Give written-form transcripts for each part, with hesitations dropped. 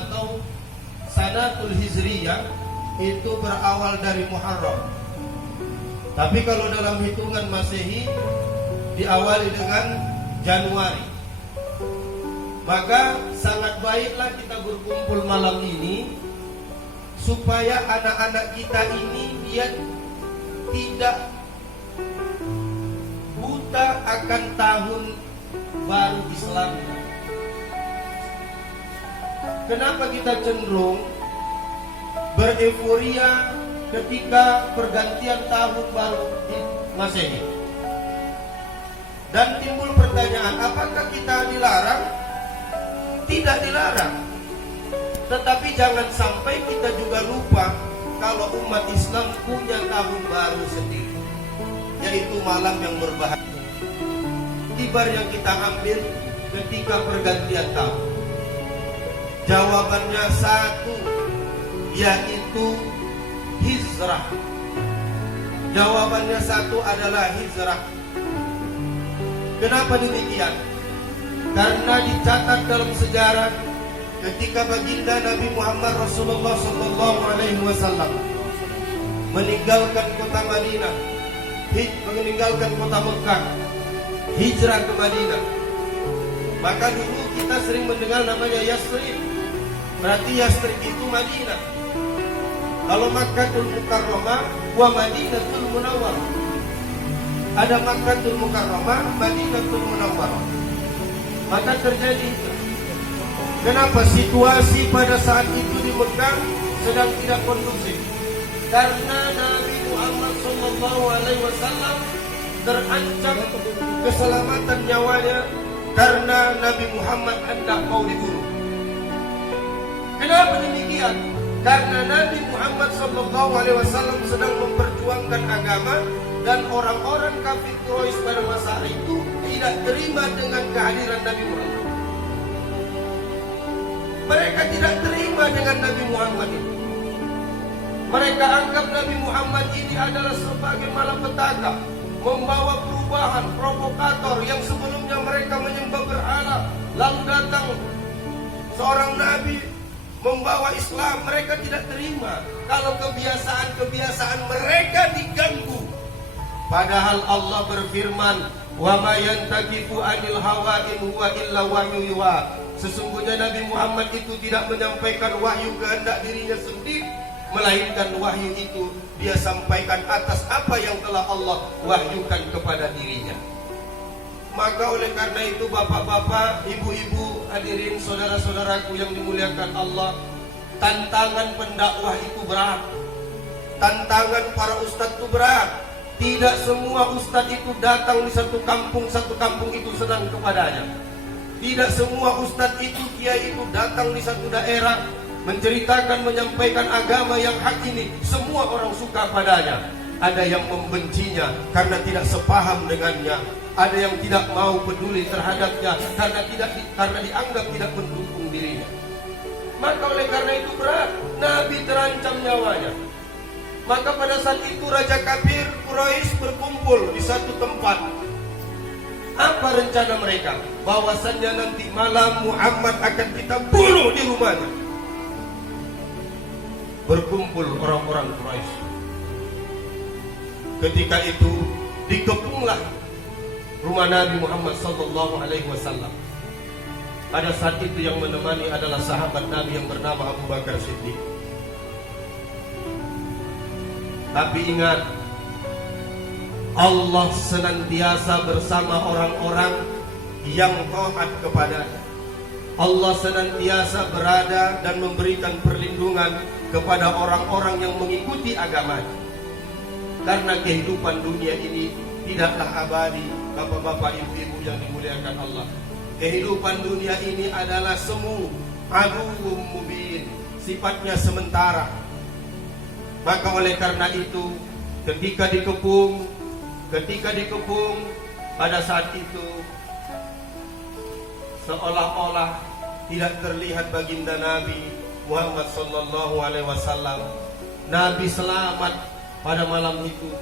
atau Sanatul Hijriyah itu berawal dari Muharram. Tapi kalau dalam hitungan Masehi diawali dengan Januari. Maka sangat baiklah kita berkumpul malam ini supaya anak-anak kita ini dia tidak buta akan tahun baru Islam. Kenapa kita cenderung bereforia ketika pergantian tahun baru Masehi? Dan timbul pertanyaan, apakah kita dilarang? Tidak dilarang. Tetapi jangan sampai kita juga lupa kalau umat Islam punya tahun baru sendiri, yaitu malam yang berbahagia. Ibar yang kita ambil ketika pergantian tahun, jawabannya satu, yaitu hijrah. Jawabannya satu adalah hijrah. Kenapa demikian? Karena dicatat dalam sejarah ketika baginda Nabi Muhammad Rasulullah SAW meninggalkan kota Madinah, meninggalkan kota Mekah, hijrah ke Madinah. Maka dulu kita sering mendengar namanya Yasrib. Berarti Yasrib itu Madinah. Kalau Makkahul Mukarramah wa Madinatul Munawwarah. Ada Makkahul Mukarramah, Madinatul Munawwarah. Maka terjadi itu. Kenapa situasi pada saat itu di Mekah sedang tidak kondusif? Karena Nabi Muhammad SAW terancam keselamatan nyawanya karena Nabi Muhammad hendak mau dibunuh. Kenapa demikian? Karena Nabi Muhammad SAW sedang memperjuangkan agama dan orang-orang kafir Quraisy pada masa itu tidak terima dengan kehadiran Nabi Muhammad. Mereka tidak terima dengan Nabi Muhammad itu. Mereka anggap Nabi Muhammad ini adalah sebagai malapetaka, membawa perubahan, provokator yang sebelumnya mereka menyembah berhala, lalu datang seorang Nabi membawa Islam. Mereka tidak terima kalau kebiasaan-kebiasaan mereka diganggu. Padahal Allah berfirman, "Wa ma yantaqifu 'anil hawa in huwa illa wahyu yuha." Sesungguhnya Nabi Muhammad itu tidak menyampaikan wahyu kehendak dirinya sendiri, melainkan wahyu itu dia sampaikan atas apa yang telah Allah wahyukan kepada dirinya. Maka oleh karena itu bapak-bapak, ibu-ibu, hadirin saudara-saudaraku yang dimuliakan Allah, tantangan pendakwah itu berat. Tantangan para ustadz itu berat. Tidak semua ustadz itu datang di satu kampung itu senang kepadanya. Tidak semua ustadz itu, kiai itu datang di satu daerah menceritakan, menyampaikan agama yang hak ini semua orang suka padanya. Ada yang membencinya karena tidak sepaham dengannya. Ada yang tidak mau peduli terhadapnya karena dianggap tidak mendukung dirinya. Maka oleh karena itu berat, Nabi terancam nyawanya. Maka pada saat itu raja kafir Quraisy berkumpul di satu tempat. Apa rencana mereka? Bahwasannya nanti malam Muhammad akan kita bunuh di rumahnya. Berkumpul orang-orang Quraisy. Ketika itu dikepunglah rumah Nabi Muhammad SAW. Pada saat itu yang menemani adalah sahabat Nabi yang bernama Abu Bakar Siddiq. Tapi ingat, Allah senantiasa bersama orang-orang yang taat kepadanya. Allah senantiasa berada dan memberikan perlindungan kepada orang-orang yang mengikuti agamanya. Karena kehidupan dunia ini tidaklah abadi, bapak-bapak, ibu-ibu yang dimuliakan Allah. Kehidupan dunia ini adalah semu, aduwwum mubin, sifatnya sementara. Maka oleh karena itu, ketika dikepung pada saat itu seolah-olah tidak terlihat baginda Nabi Muhammad SAW. Nabi selamat pada malam itu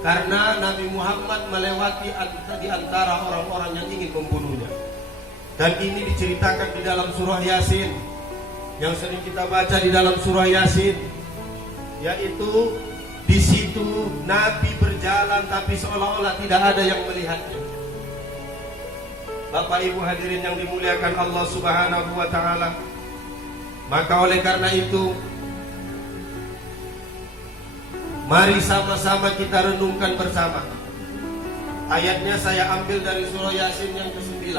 karena Nabi Muhammad melewati di antara orang-orang yang ingin membunuhnya. Dan ini diceritakan di dalam surah Yasin. yang sering kita baca di dalam surah Yasin, yaitu di situ Nabi berjalan tapi seolah-olah tidak ada yang melihatnya. Bapak Ibu hadirin yang dimuliakan Allah Subhanahu wa taala, maka oleh karena itu mari sama-sama kita renungkan bersama. Ayatnya saya ambil dari surah Yasin yang ke-9.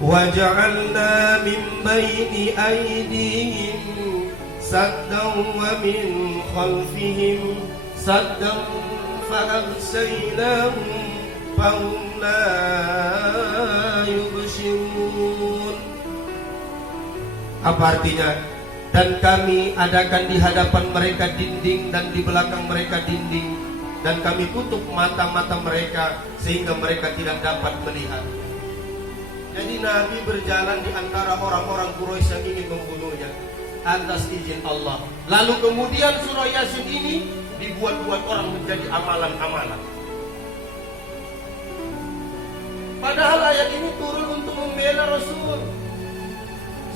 Wa ja'alna min baini aydihim saddan wa min khalfihim saddan fa'agsaynahum fahum la yubsirun. Apa artinya? Dan kami adakan di hadapan mereka dinding dan di belakang mereka dinding, dan kami tutup mata-mata mereka sehingga mereka tidak dapat melihat. Jadi Nabi berjalan di antara orang-orang Quraisy yang ingin membunuhnya atas izin Allah. Lalu kemudian surah Yasin ini dibuat-buat orang menjadi amalan-amalan. Padahal ayat ini turun untuk membela Rasul.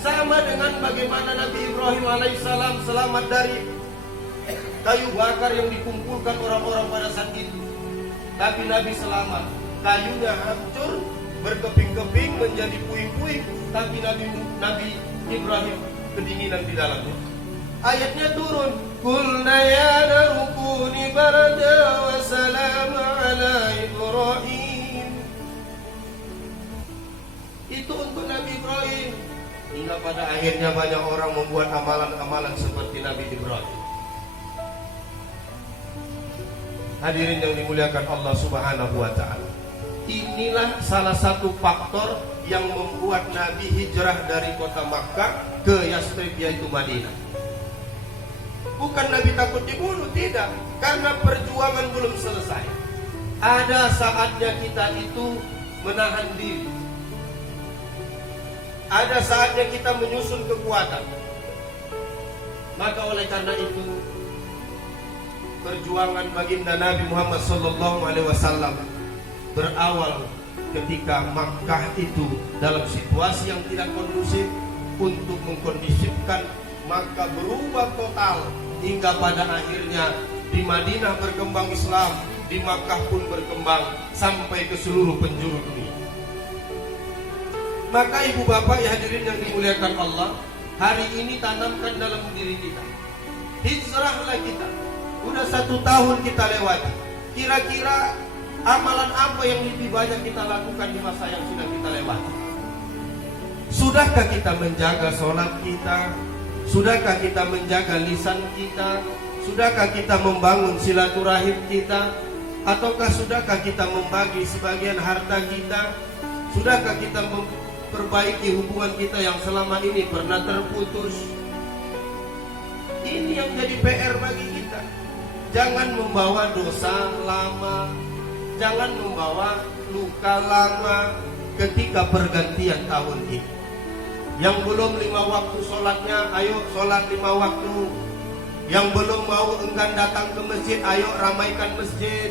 Sama dengan bagaimana Nabi Ibrahim alaihissalam selamat dari kayu bakar yang dikumpulkan orang-orang pada saat itu. Tapi Nabi selamat. Kayunya hancur, berkeping-keping menjadi puing-puing, tapi Nabi Ibrahim kedinginan di dalamnya. Ayatnya turun, Qulna ya naru kuni barada wa salam ala Ibrahim. Itu untuk Nabi Ibrahim. Hingga pada akhirnya banyak orang membuat amalan-amalan seperti Nabi Ibrahim. Hadirin yang dimuliakan Allah Subhanahu wa taala. Inilah salah satu faktor yang membuat Nabi hijrah dari kota Makkah ke Yathrib, yaitu Madinah. Bukan Nabi takut dibunuh, tidak, karena perjuangan belum selesai. Ada saatnya kita itu menahan diri. Ada saatnya kita menyusun kekuatan. Maka oleh karena itu perjuangan baginda Nabi Muhammad SAW berawal ketika Makkah itu dalam situasi yang tidak kondusif. Untuk mengkondisifkan, maka berubah total hingga pada akhirnya di Madinah berkembang Islam, di Makkah pun berkembang sampai ke seluruh penjuru dunia. Maka ibu bapak ya hadirin yang dimuliakan Allah, hari ini tanamkan dalam diri kita, hijrahlah kita. Udah 1 tahun kita lewati. Kira-kira amalan apa yang lebih banyak kita lakukan di masa yang sudah kita lewati? Sudahkah kita menjaga sholat kita? Sudahkah kita menjaga lisan kita? Sudahkah kita membangun silaturahim kita? Ataukah sudahkah kita membagi sebagian harta kita? Sudahkah kita memperbaiki hubungan kita yang selama ini pernah terputus? Ini yang jadi PR bagi kita. Jangan membawa dosa lama, jangan membawa luka lama ketika pergantian tahun ini. Yang belum 5 waktu sholatnya, ayo sholat 5 waktu. Yang belum mau enggan datang ke masjid, ayo ramaikan masjid.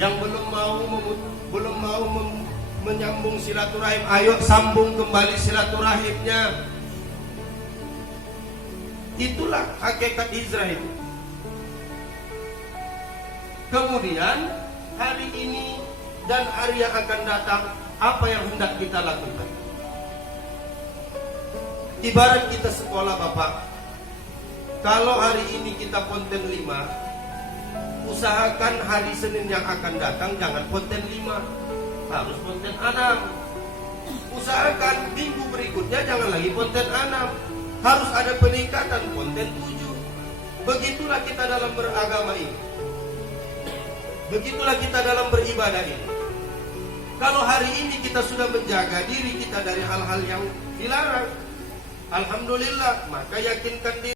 Yang belum mau menyambung silaturahim, ayo sambung kembali silaturahimnya. Itulah hakikat hijrah itu. Kemudian hari ini dan hari yang akan datang, apa yang hendak kita lakukan? Ibarat kita sekolah Bapak, kalau hari ini kita konten 5, usahakan hari Senin yang akan datang jangan konten 5, harus konten 6. Usahakan minggu berikutnya jangan lagi konten 6, harus ada peningkatan konten 7. Begitulah kita dalam beragama ini. Begitulah kita dalam beribadah ini. Kalau hari ini kita sudah menjaga diri kita dari hal-hal yang dilarang, alhamdulillah, maka yakinkan diri.